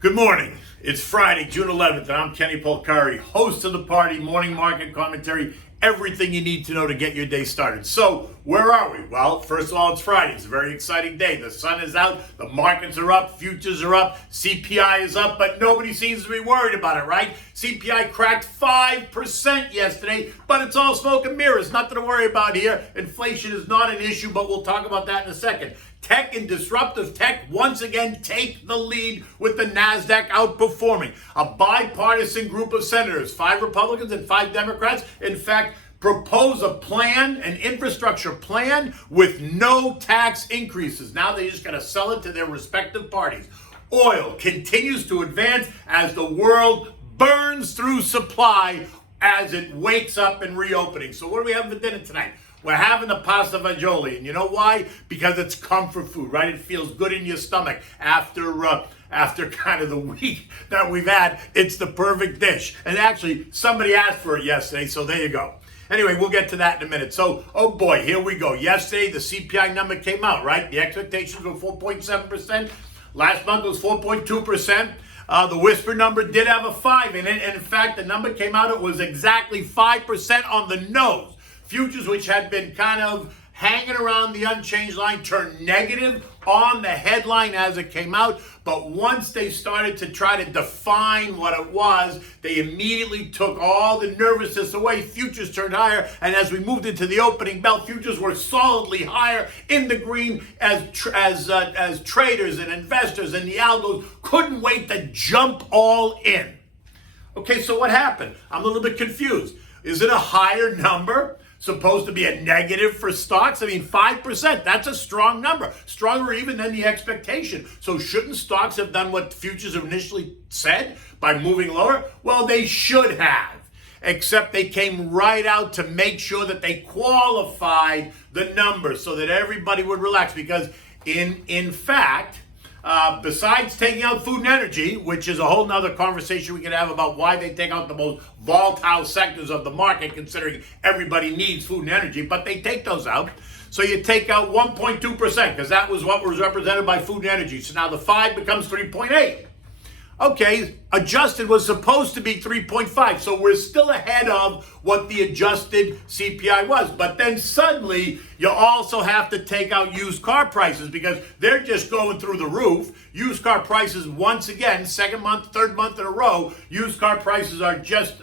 Good morning. It's Friday, June 11th, and I'm Kenny Polcari, host of the party, morning market commentary, everything you need to know to get your day started. So, where are we? Well, first of all, it's Friday. It's a very exciting day. The sun is out, the markets are up, futures are up, CPI is up, but nobody seems to be worried about it, right? CPI cracked 5% yesterday, but it's all smoke and mirrors. Nothing to worry about here. Inflation is not an issue, but we'll talk about that in a second. Tech and disruptive tech once again take the lead with the NASDAQ outperforming. A bipartisan group of senators, 5 Republicans and 5 Democrats, in fact, propose a plan, an infrastructure plan with no tax increases. Now they just got to sell it to their respective parties. Oil continues to advance as the world burns through supply as it wakes up and reopening. So what do we have for dinner tonight? We're having the pasta fagioli, and you know why? Because it's comfort food, right? It feels good in your stomach after kind of the week that we've had. It's the perfect dish. And actually, somebody asked for it yesterday, so there you go. Anyway, we'll get to that in a minute. So, oh boy, here we go. Yesterday, the CPI number came out, right? The expectations were 4.7%. Last month was 4.2%. The whisper number did have a 5 in it, and in fact, the number came out, it was exactly 5% on the nose. Futures, which had been kind of hanging around the unchanged line, turned negative on the headline as it came out. But once they started to try to define what it was, they immediately took all the nervousness away. Futures turned higher. And as we moved into the opening bell, futures were solidly higher in the green as traders and investors and the algos couldn't wait to jump all in. Okay, so what happened? I'm a little bit confused. Is it a higher number? Supposed to be a negative for stocks? I mean, 5%, that's a strong number. Stronger even than the expectation. So shouldn't stocks have done what futures initially said by moving lower? Well, they should have. Except they came right out to make sure that they qualified the number so that everybody would relax. Because in fact, besides taking out food and energy, which is a whole nother conversation we could have about why they take out the most volatile sectors of the market, considering everybody needs food and energy, but they take those out. So you take out 1.2%, because that was what was represented by food and energy. So now the 5 becomes 3.8. Okay, adjusted was supposed to be 3.5, so we're still ahead of what the adjusted CPI was. But then suddenly, you also have to take out used car prices because they're just going through the roof. Used car prices, once again, second month, third month in a row, used car prices are just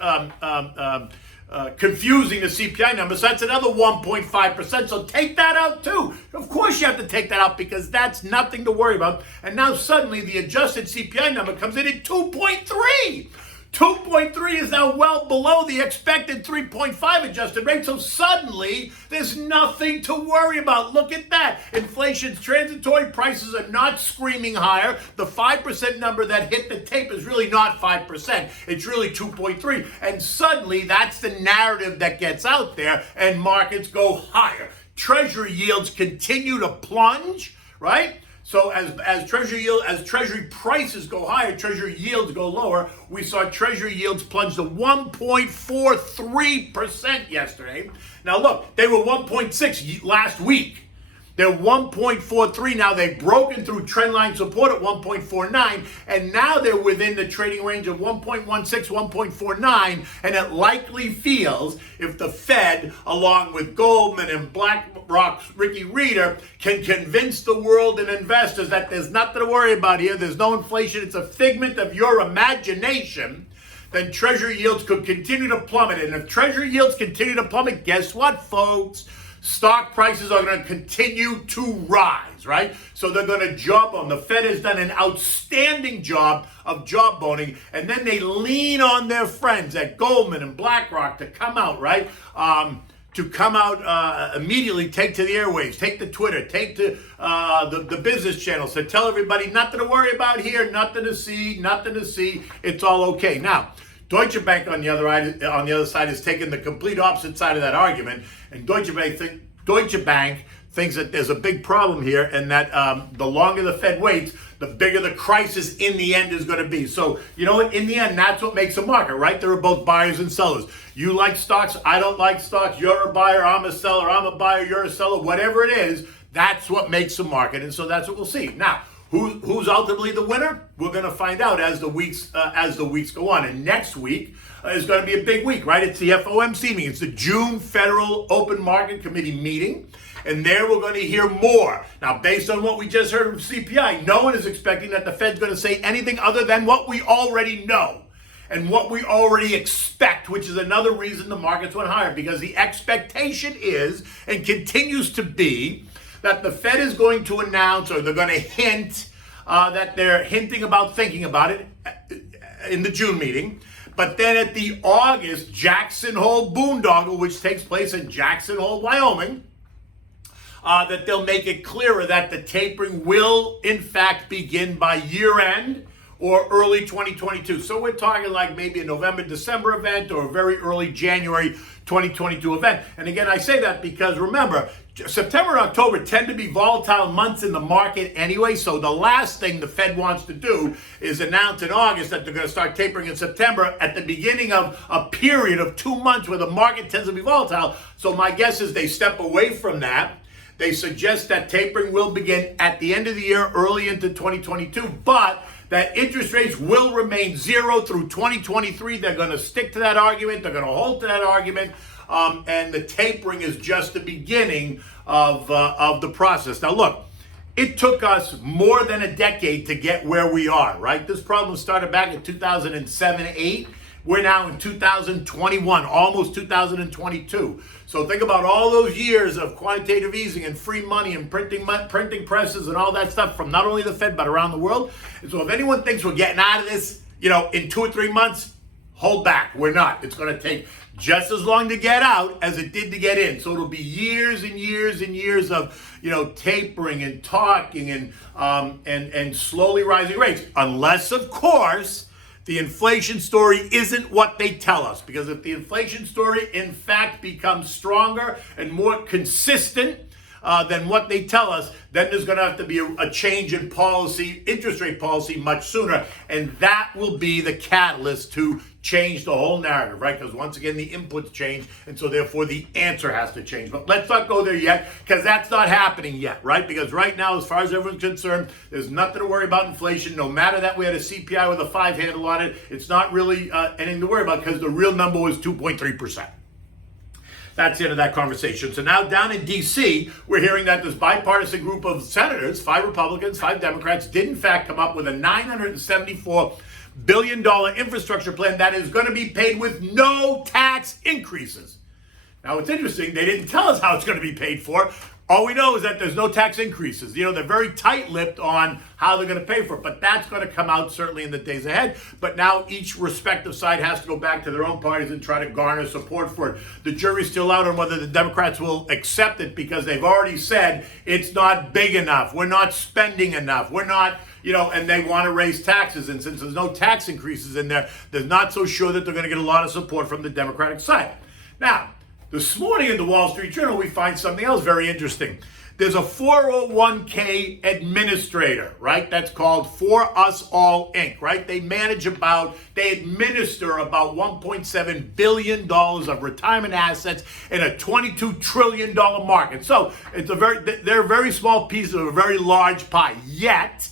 confusing the CPI number. So that's another 1.5%. So take that out too. Of course you have to take that out because that's nothing to worry about. And now suddenly the adjusted CPI number comes in at 2.3. 2.3 is now well below the expected 3.5 adjusted rate. So suddenly there's nothing to worry about. Look at that. Inflation's transitory. Prices are not screaming higher. The 5% number that hit the tape is really not 5%. It's really 2.3. And suddenly that's the narrative that gets out there and markets go higher. Treasury yields continue to plunge, right? So as treasury prices go higher, treasury yields go lower. We saw treasury yields plunge to 1.43% yesterday. Now look, they were 1.6 last week. They're 1.43 now. They've broken through trendline support at 1.49, and now they're within the trading range of 1.16, 1.49, and it likely feels if the Fed, along with Goldman and BlackRock's Ricky Reeder, can convince the world and investors that there's nothing to worry about here, there's no inflation, it's a figment of your imagination, then treasury yields could continue to plummet. And if treasury yields continue to plummet, guess what, folks? Stock prices are going to continue to rise, right? So they're going to job bone. The Fed has done an outstanding job of job boning, and then they lean on their friends at Goldman and BlackRock to come out, right? Immediately, take to the airwaves, take to Twitter, take to the business channels to tell everybody nothing to worry about here, nothing to see, it's all okay. Now, Deutsche Bank on the other side has taken the complete opposite side of that argument, and Deutsche Bank thinks that there's a big problem here, and that the longer the Fed waits, the bigger the crisis in the end is going to be. So, you know what? In the end, that's what makes a market, right? There are both buyers and sellers. You like stocks, I don't like stocks. You're a buyer, I'm a seller. I'm a buyer, you're a seller. Whatever it is, that's what makes a market, and so that's what we'll see. Now, Who's ultimately the winner? We're going to find out as the weeks go on. And next week is going to be a big week, right? It's the FOMC meeting. It's the June Federal Open Market Committee meeting. And there we're going to hear more. Now, based on what we just heard from CPI, no one is expecting that the Fed's going to say anything other than what we already know and what we already expect, which is another reason the markets went higher, because the expectation is and continues to be that the Fed is going to announce, or they're going to hint that they're hinting about thinking about it in the June meeting. But then at the August Jackson Hole boondoggle, which takes place in Jackson Hole, Wyoming, that they'll make it clearer that the tapering will, in fact, begin by year end or early 2022. So we're talking like maybe a November, December event or a very early January 2022 event. And again, I say that because remember, September and October tend to be volatile months in the market anyway. So the last thing the Fed wants to do is announce in August that they're going to start tapering in September at the beginning of a period of 2 months where the market tends to be volatile. So my guess is they step away from that. They suggest that tapering will begin at the end of the year, early into 2022, but that interest rates will remain zero through 2023. They're going to stick to that argument. They're going to hold to that argument. And the tapering is just the beginning of the process. Now, look, it took us more than a decade to get where we are, right? This problem started back in 2007-8. We're now in 2021, almost 2022. So think about all those years of quantitative easing and free money and printing presses and all that stuff from not only the Fed but around the world. And so if anyone thinks we're getting out of this, in 2 or 3 months, hold back. We're not. It's going to take just as long to get out as it did to get in. So it'll be years and years and years of, tapering and talking and slowly rising rates, unless, of course, the inflation story isn't what they tell us. Because if the inflation story, in fact, becomes stronger and more consistent than what they tell us, then there's going to have to be a change in policy, interest rate policy, much sooner. And that will be the catalyst to change the whole narrative, right? Because once again, the inputs change, and so therefore the answer has to change. But let's not go there yet, because that's not happening yet, right? Because right now, as far as everyone's concerned, there's nothing to worry about inflation. No matter that we had a CPI with a 5 handle on it, it's not really anything to worry about, because the real number was 2.3%. That's the end of that conversation. So now down in D.C., we're hearing that this bipartisan group of senators, 5 Republicans, 5 Democrats, did in fact come up with a $974 billion infrastructure plan that is going to be paid with no tax increases. Now, it's interesting. They didn't tell us how it's going to be paid for. All we know is that there's no tax increases. They're very tight-lipped on how they're going to pay for it, but that's going to come out certainly in the days ahead. But now each respective side has to go back to their own parties and try to garner support for it. The jury's still out on whether the Democrats will accept it, because they've already said it's not big enough. We're not spending enough. We're not, and they want to raise taxes. And since there's no tax increases in there, they're not so sure that they're going to get a lot of support from the Democratic side. Now, this morning in the Wall Street Journal, we find something else very interesting. There's a 401k administrator, right? That's called For Us All Inc., right? They administer about $1.7 billion of retirement assets in a $22 trillion market. So they're a very small piece of a very large pie. Yet,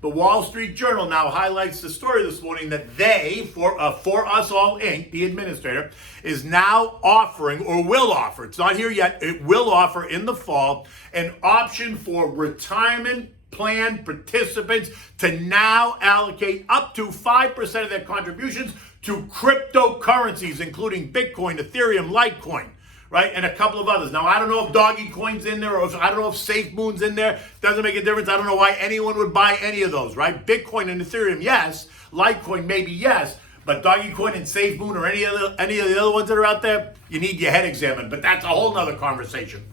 the Wall Street Journal now highlights the story this morning that they, For Us All Inc., the administrator, is now offering, or will offer, it's not here yet, it will offer in the fall, an option for retirement plan participants to now allocate up to 5% of their contributions to cryptocurrencies, including Bitcoin, Ethereum, Litecoin. Right, and a couple of others. Now, I don't know if Doggy Coin's in there, or I don't know if SafeMoon's in there. Doesn't make a difference. I don't know why anyone would buy any of those, right? Bitcoin and Ethereum, yes. Litecoin, maybe yes. But Doggy Coin and SafeMoon or any of the other ones that are out there, you need your head examined. But that's a whole nother conversation.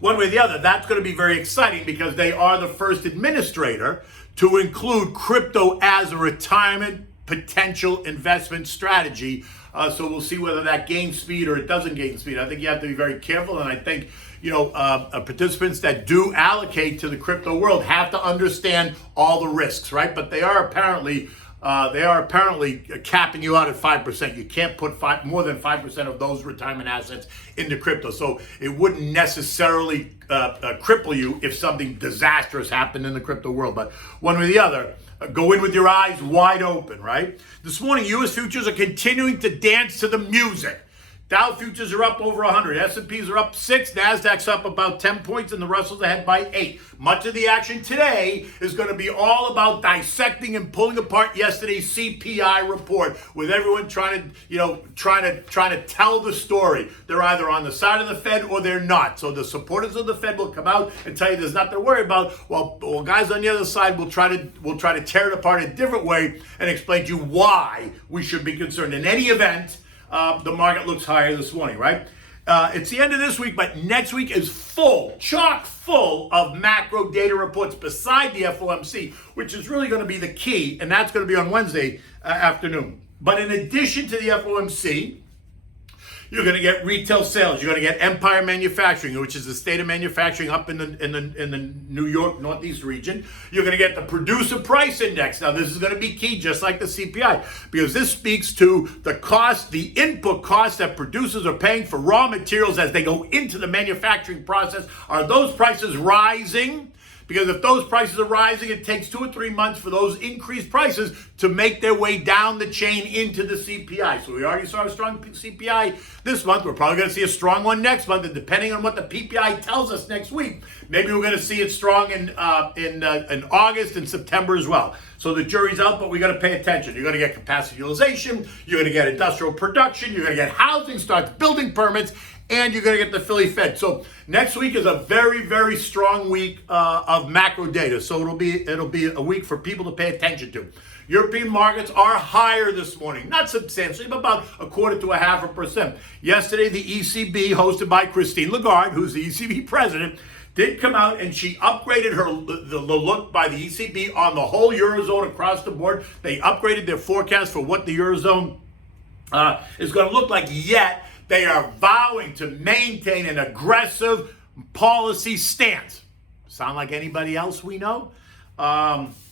One way or the other, that's going to be very exciting, because they are the first administrator to include crypto as a retirement potential investment strategy. So we'll see whether that gains speed or it doesn't gain speed. I think you have to be very careful, and I think participants that do allocate to the crypto world have to understand all the risks, right? But they are apparently They are apparently capping you out at 5%. You can't put more than 5% of those retirement assets into crypto. So it wouldn't necessarily cripple you if something disastrous happened in the crypto world. But one way or the other, go in with your eyes wide open, right? This morning, U.S. futures are continuing to dance to the music. Dow futures are up over 100. S&Ps are up 6. NASDAQ's up about 10 points, and the Russell's ahead by 8. Much of the action today is going to be all about dissecting and pulling apart yesterday's CPI report, with everyone trying to tell the story. They're either on the side of the Fed or they're not. So the supporters of the Fed will come out and tell you there's nothing to worry about, while guys on the other side will try to tear it apart in a different way and explain to you why we should be concerned. In any event, the market looks higher this morning, right? It's the end of this week, but next week is chock full of macro data reports beside the FOMC, which is really going to be the key, and that's going to be on Wednesday afternoon. But in addition to the FOMC, you're going to get retail sales. You're going to get Empire Manufacturing, which is the state of manufacturing up in the New York Northeast region. You're going to get the Producer Price Index. Now, this is going to be key, just like the CPI, because this speaks to the cost, the input costs that producers are paying for raw materials as they go into the manufacturing process. Are those prices rising? Because if those prices are rising, it takes 2 or 3 months for those increased prices to make their way down the chain into the CPI. So we already saw a strong CPI this month. We're probably going to see a strong one next month. And depending on what the PPI tells us next week, maybe we're going to see it strong in August and September as well. So the jury's out, but we got to pay attention. You're going to get capacity utilization. You're going to get industrial production. You're going to get housing starts, building permits, and you're going to get the Philly Fed. So next week is a very, very strong week of macro data. So it'll be a week for people to pay attention to. European markets are higher this morning, not substantially, but about 1/4 to 0.5%. Yesterday, the ECB, hosted by Christine Lagarde, who's the ECB president, did come out and she upgraded the look by the ECB on the whole Eurozone across the board. They upgraded their forecast for what the Eurozone is going to look like, yet they are vowing to maintain an aggressive policy stance. Sound like anybody else we know?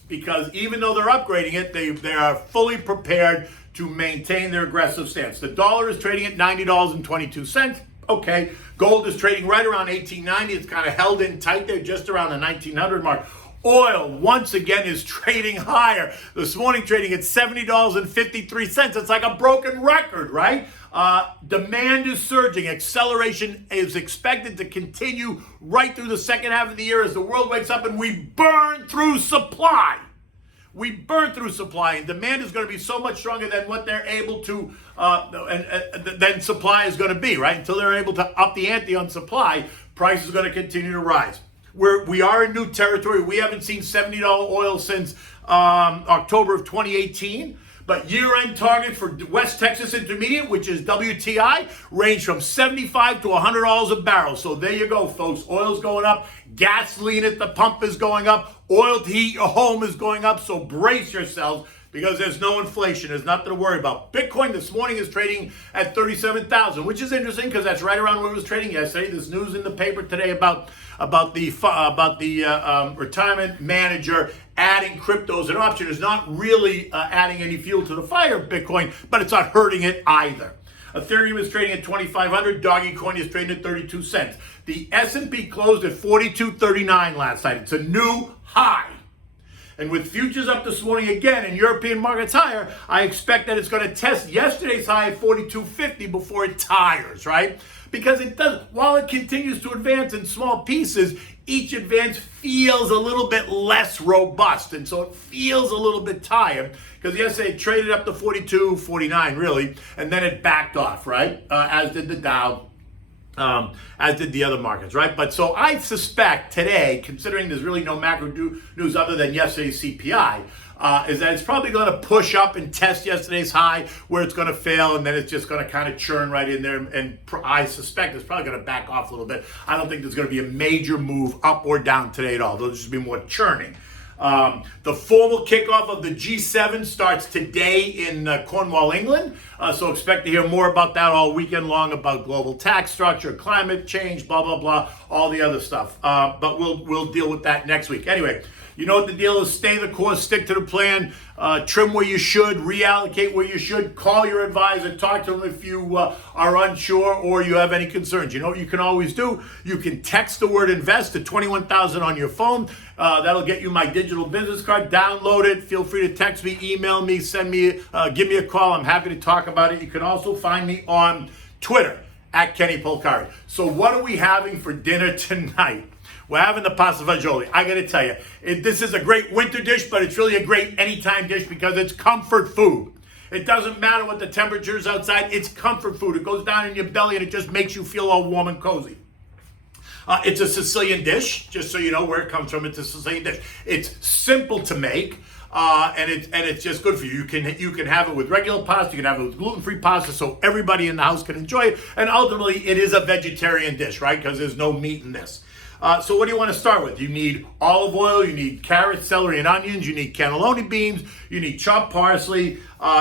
Because even though they're upgrading it, they are fully prepared to maintain their aggressive stance. The dollar is trading at $90.22. Okay, gold is trading right around $18.90. It's kind of held in tight there, just around the 1900 mark. Oil, once again, is trading higher. This morning, trading at $70.53. It's like a broken record, right? Demand is surging. Acceleration is expected to continue right through the second half of the year as the world wakes up and we burn through supply. We burn through supply, and demand is going to be so much stronger than what they're able to, than supply is going to be, right? Until they're able to up the ante on supply, price is going to continue to rise. We are in new territory. We haven't seen $70 oil since October of 2018. But year-end target for West Texas Intermediate, which is WTI, range from $75 to $100 a barrel. So there you go, folks. Oil's going up. Gasoline at the pump is going up. Oil to heat your home is going up. So brace yourselves, because there's no inflation. There's nothing to worry about. Bitcoin this morning is trading at 37,000, which is interesting because that's right around where it was trading yesterday. There's news in the paper today about the retirement manager adding crypto as an option. Is not really adding any fuel to the fire of Bitcoin, but it's not hurting it either. Ethereum is trading at 2,500. Dogecoin is trading at 32 cents. The S&P closed at 42.39 last night. It's a new high. And with futures up this morning again and European markets higher, I expect that it's going to test yesterday's high at 42.50 before it tires, right? Because it does, while it continues to advance in small pieces, each advance feels a little bit less robust. And so it feels a little bit tired, because yesterday it traded up to 42.49 really, and then it backed off, right? As did the Dow. As did the other markets, right? But so I suspect today, considering there's really no macro news other than yesterday's CPI, is that it's probably going to push up and test yesterday's high, where it's going to fail, and then it's just going to kind of churn right in there. And I suspect it's probably going to back off a little bit. I don't think there's going to be a major move up or down today at all. There'll just be more churning. The formal kickoff of the G7 starts today in Cornwall, England. So expect to hear more about that all weekend long, about global tax structure, climate change, blah, blah, blah, all the other stuff. But we'll deal with that next week. Anyway, You know what the deal is. Stay the course, stick to the plan, trim where you should, reallocate where you should, call your advisor, talk to them if you are unsure or you have any concerns. You know what you can always do? You can text the word invest to 21,000 on your phone. That'll get you my digital business card. Download it. Feel free to text me, email me, send me, give me a call. I'm happy to talk about it. You can also find me on Twitter at Kenny Polcari. So what are we having for dinner tonight? We're having the pasta fagioli. I got to tell you, this is a great winter dish, but it's really a great anytime dish because it's comfort food. It doesn't matter what the temperature is outside. It's comfort food. It goes down in your belly and it just makes you feel all warm and cozy. It's a Sicilian dish, just so you know where it comes from. It's a Sicilian dish. It's simple to make, and it's just good for you. You can have it with regular pasta. You can have it with gluten-free pasta, so everybody in the house can enjoy it. And ultimately, it is a vegetarian dish, right? Because there's no meat in this. So what do you want to start with? You need olive oil, you need carrots, celery, and onions, you need cannelloni beans, you need chopped parsley,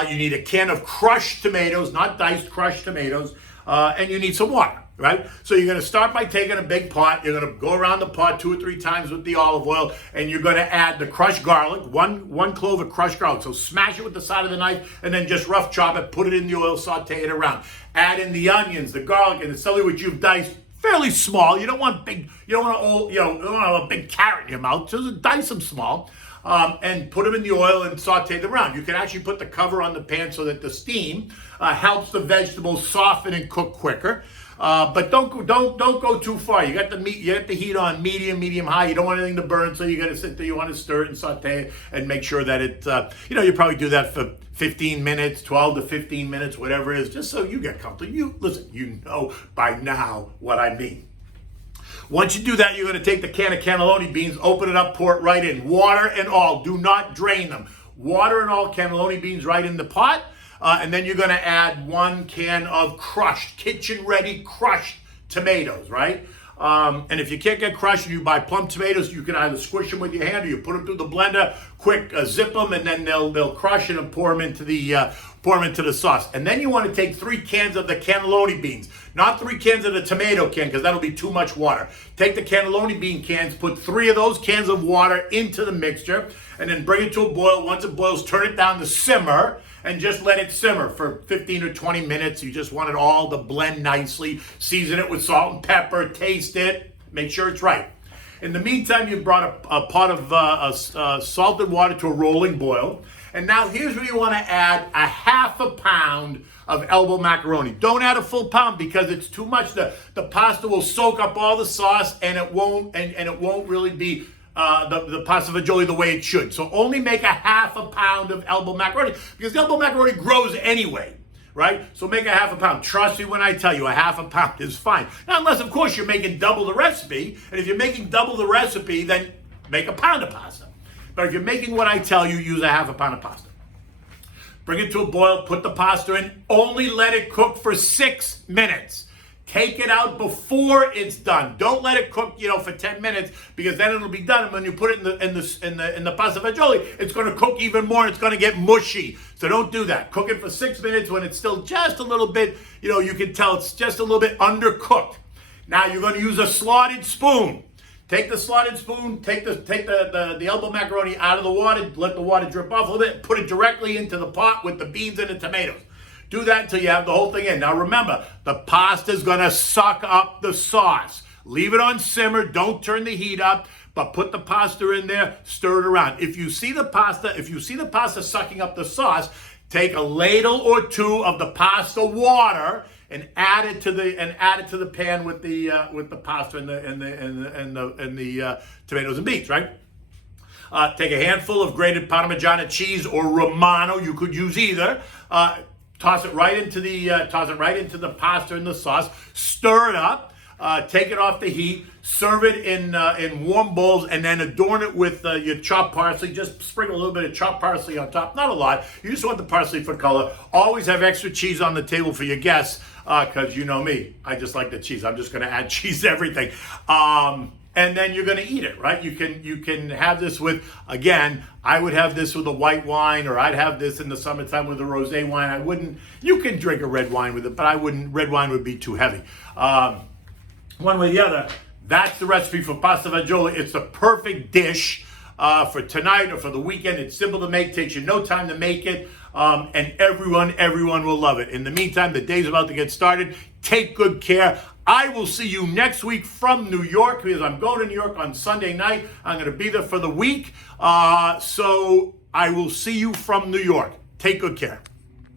you need a can of crushed tomatoes, not diced, crushed tomatoes, and you need some water, right? So you're going to start by taking a big pot, you're going to go around the pot 2 or 3 times with the olive oil, and you're going to add the crushed garlic, one clove of crushed garlic. So smash it with the side of the knife, and then just rough chop it, put it in the oil, saute it around. Add in the onions, the garlic, and the celery, which you've diced fairly small. You don't want big. You don't want a big carrot in your mouth. Just dice them small, and put them in the oil and saute them around. You can actually put the cover on the pan so that the steam helps the vegetables soften and cook quicker. But don't go too far. You got the meat. You got the heat on medium high. You don't want anything to burn, so you got to sit there. You want to stir it and saute it and make sure that it. You probably do that for 15 minutes, 12 to 15 minutes, whatever it is, just so you get comfortable. You know by now what I mean. Once you do that, you're going to take the can of cannelloni beans, open it up, pour it right in. Water and all. Do not drain them. Water and all cannelloni beans right in the pot. And then you're going to add 1 can of crushed, kitchen-ready crushed tomatoes, right? And if you can't get crushed and you buy plum tomatoes, you can either squish them with your hand or you put them through the blender, quick zip them, and then they'll crush it and pour them into the sauce. And then you want to take 3 cans of the cannelloni beans, not 3 cans of the tomato can, because that'll be too much water. Take the cannelloni bean cans, put 3 of those cans of water into the mixture, and then bring it to a boil. Once it boils, turn it down to simmer, and just let it simmer for 15 or 20 minutes. You just want it all to blend nicely. Season it with salt and pepper. Taste it. Make sure it's right. In the meantime, you've brought a pot of salted water to a rolling boil. And now here's where you want to add a half a pound of elbow macaroni. Don't add a full pound because it's too much. The pasta will soak up all the sauce and it won't really be the pasta fagioli the way it should. So only make a half a pound of elbow macaroni because the elbow macaroni grows anyway, right? So make a half a pound. Trust me when I tell you a half a pound is fine. Now, unless, of course, you're making double the recipe. And if you're making double the recipe, then make a pound of pasta. But if you're making what I tell you, use a half a pound of pasta. Bring it to a boil, put the pasta in, only let it cook for 6 minutes. Take it out before it's done. Don't let it cook, for 10 minutes because then it'll be done. And when you put it in the pasta fagioli, it's going to cook even more. It's going to get mushy. So don't do that. Cook it for 6 minutes when it's still just a little bit. You can tell it's just a little bit undercooked. Now you're going to use a slotted spoon. Take the slotted spoon. Take the elbow macaroni out of the water. Let the water drip off a little bit. Put it directly into the pot with the beans and the tomatoes. Do that until you have the whole thing in. Now remember, the pasta's gonna suck up the sauce. Leave it on simmer, don't turn the heat up, but put the pasta in there, stir it around. If you see the pasta sucking up the sauce, take a ladle or 2 of the pasta water and add it to the pan with the pasta and the tomatoes and beans, right? Take a handful of grated Parmigiana cheese or Romano. You could use either. Toss it right into the pasta and the sauce. Stir it up. Take it off the heat. Serve it in warm bowls, and then adorn it with your chopped parsley. Just sprinkle a little bit of chopped parsley on top. Not a lot. You just want the parsley for color. Always have extra cheese on the table for your guests, because you know me. I just like the cheese. I'm just going to add cheese to everything. And then you're going to eat it, right? You can have this with, again, I would have this with a white wine, or I'd have this in the summertime with a rosé wine. You can drink a red wine with it, but I wouldn't. Red wine would be too heavy. One way or the other, that's the recipe for pasta fagioli. It's a perfect dish. for tonight or for the weekend. It's simple to make, takes you no time to make it, and everyone will love it. In the meantime, the day's about to get started. Take good care. I will see you next week from New York because I'm going to New York on Sunday night. I'm going to be there for the week. So I will see you from New York. Take good care.